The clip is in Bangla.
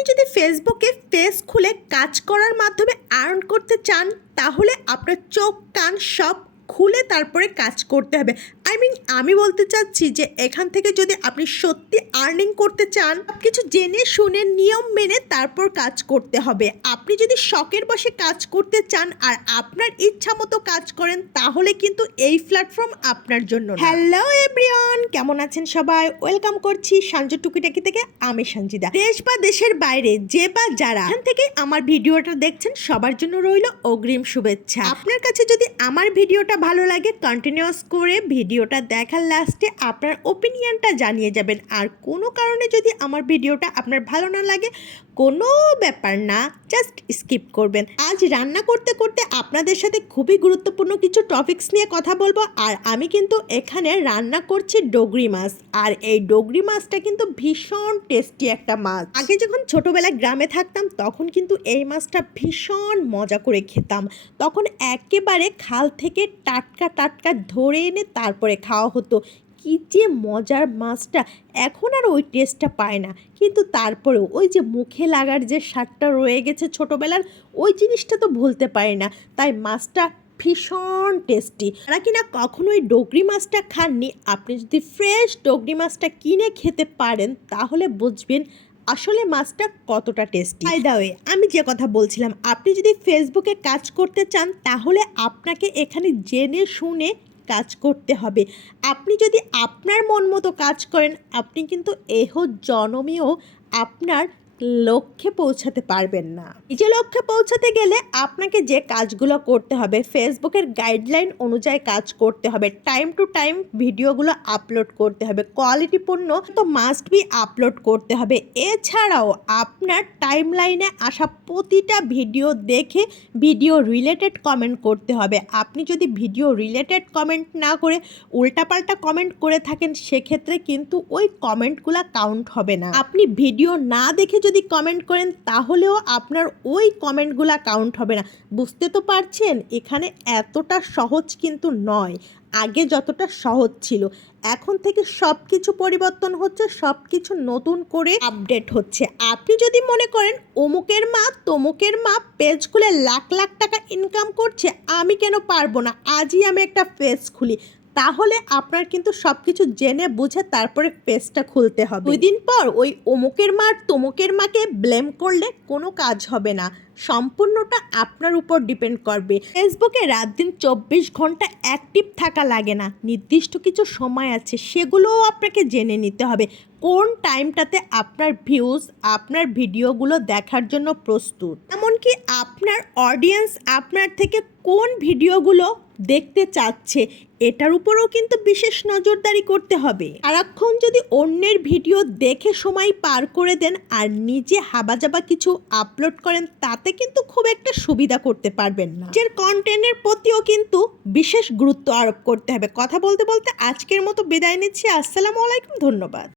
আপনি যদি ফেসবুকে ফেস খুলে কাজ করার মাধ্যমে আর্ন করতে চান, তাহলে আপনার চোখ, কান সব খুলে তারপরে কাজ করতে হবে। আই মিন আমি বলতে চাচ্ছি যে এখান থেকে যদি আপনি সত্যি আর্নিং করতে চান কিছু জেনে শুনে নিয়ম মেনে তারপর কাজ করতে হবে। আপনি যদি শখের বসে কাজ করতে চান আর আপনার ইচ্ছা মতো কাজ করেন, তাহলে কিন্তু এই প্ল্যাটফর্ম আপনার জন্য হ্যালো এভরিওয়ান কেমন আছেন সবাই? ওয়েলকাম করছি সাঞ্জু টুকিটাকি থেকে আমি সঞ্জিদা দেশ বা দেশের বাইরে, যে বা যারা এখান থেকে আমার ভিডিওটা দেখছেন, সবার জন্য রইল অগ্রিম শুভেচ্ছা। আপনার কাছে যদি আমার ভিডিওটা ভালো লাগে কন্টিনিউয়াস করে ভিডিওটা দেখার লাস্টে আপনার ওপিনিয়নটা জানিয়ে যাবেন। আর কোনো কারণে যদি আমার ভিডিওটা আপনার ভালো না লাগে, কোনো ব্যাপার না জাস্ট স্কিপ করবেন। আজ রান্না করতে করতে আপনাদের সাথে খুবই গুরুত্বপূর্ণ কিছু টপিকস নিয়ে কথা বলব, আর আমি কিন্তু এখানে রান্না করছি ডগরি মাছ। আর এই ডগরি মাছটা কিন্তু ভীষণ টেস্টি একটা মাছ। আগে যখন ছোটবেলায় গ্রামে থাকতাম, তখন কিন্তু এই মাছটা ভীষণ মজা করে খেতাম। তখন একেবারে খাল থেকে টাটকা টাটকা ধরে এনে তারপরে খাওয়া হতো। কি যে মজার মাছটা। এখন আর ওই টেস্টটা পায় না। কিন্তু তারপরেও ওই যে মুখে লাগার যে স্বাদটা রয়ে গেছে ছোটোবেলার, ওই জিনিসটা তো ভুলতে পারি না। তাই মাছটা ভীষণ টেস্টি তারা কিনা কখনোই ডগরি মাছটা খাননি, আপনি যদি ফ্রেশ ডগরি মাছটা কিনে খেতে পারেন, তাহলে বুঝবেন আসলে মাছটা কতটা টেস্টি বাই দা আমি যে কথা বলছিলাম, আপনি যদি ফেসবুকে কাজ করতে চান, তাহলে আপনাকে এখানে জেনে শুনে কাজ করতে হবে। আপনি যদি আপনার মন মতো কাজ করেন, আপনি কিন্তু এহ জনমেও আপনার লক্ষ্যে পৌঁছাতে পারবেন না। নিজে লক্ষ্যে পৌঁছাতে গেলে আপনাকে যে কাজগুলো করতে হবে ফেসবুকের গাইডলাইন অনুযায়ী কাজ করতে হবে। টাইম টু টাইম ভিডিওগুলো আপলোড করতে হবে। কোয়ালিটিপূর্ণ তো মাস্ট বি আপলোড করতে হবে। এছাড়াও আপনার টাইম লাইনে আসা প্রতিটা ভিডিও দেখে ভিডিও রিলেটেড কমেন্ট করতে হবে। আপনি যদি ভিডিও রিলেটেড কমেন্ট না করে উল্টাপাল্টা কমেন্ট করে থাকেন, সেক্ষেত্রে কিন্তু ওই কমেন্টগুলো কাউন্ট হবে না। আপনি ভিডিও না দেখে যদি কমেন্ট করেন, তাহলেও আপনার ওই কমেন্টগুলো কাউন্ট হবে না। বুঝতে তো পারছেন? এখানে এতটা সহজ কিন্তু নয়। আগে যতটা সহজ ছিল। এখন থেকে সব কিছু পরিবর্তন হচ্ছে সব কিছু নতুন করে আপডেট হচ্ছে। আপনি যদি মনে করেন, অমুকের মা তমুকের মা পেজ খুলে লাখ লাখ টাকা ইনকাম করছে, আমি কেন পারব না? আজই আমি একটা পেজ খুলি। তাহলে আপনার কিন্তু সব কিছু জেনে বুঝে তারপরে পেজটা খুলতে হবে। দুই দিন পর ওই অমুকের মা তমুকের মাকে ব্লেম করলে কোনো কাজ হবে না। সম্পূর্ণটা আপনার উপর ডিপেন্ড করবে। ফেসবুকে রাত দিন চব্বিশ ঘণ্টা অ্যাক্টিভ থাকা লাগে না। নির্দিষ্ট কিছু সময় আছে, সেগুলোও আপনাকে জেনে নিতে হবে। কোন টাইমটাতে আপনার ভিউজ আপনার ভিডিওগুলো দেখার জন্য প্রস্তুত? এমনকি আপনার অডিয়েন্স আপনার থেকে কোন ভিডিওগুলো দেখতে চাচ্ছে, এটার উপরেও কিন্তু বিশেষ নজরদারি করতে হবে। সারাক্ষণ যদি অন্যের ভিডিও দেখে সময় পার করে দেন আর নিজে হাবাজাবা কিছু আপলোড করেন, তাতে কিন্তু খুব একটা সুবিধা করতে পারবেন না। নিজের কন্টেন্টের প্রতিও কিন্তু বিশেষ গুরুত্ব আরোপ করতে হবে। কথা বলতে বলতে আজকের মতো বিদায় নিচ্ছি। আসসালামু আলাইকুম, ধন্যবাদ।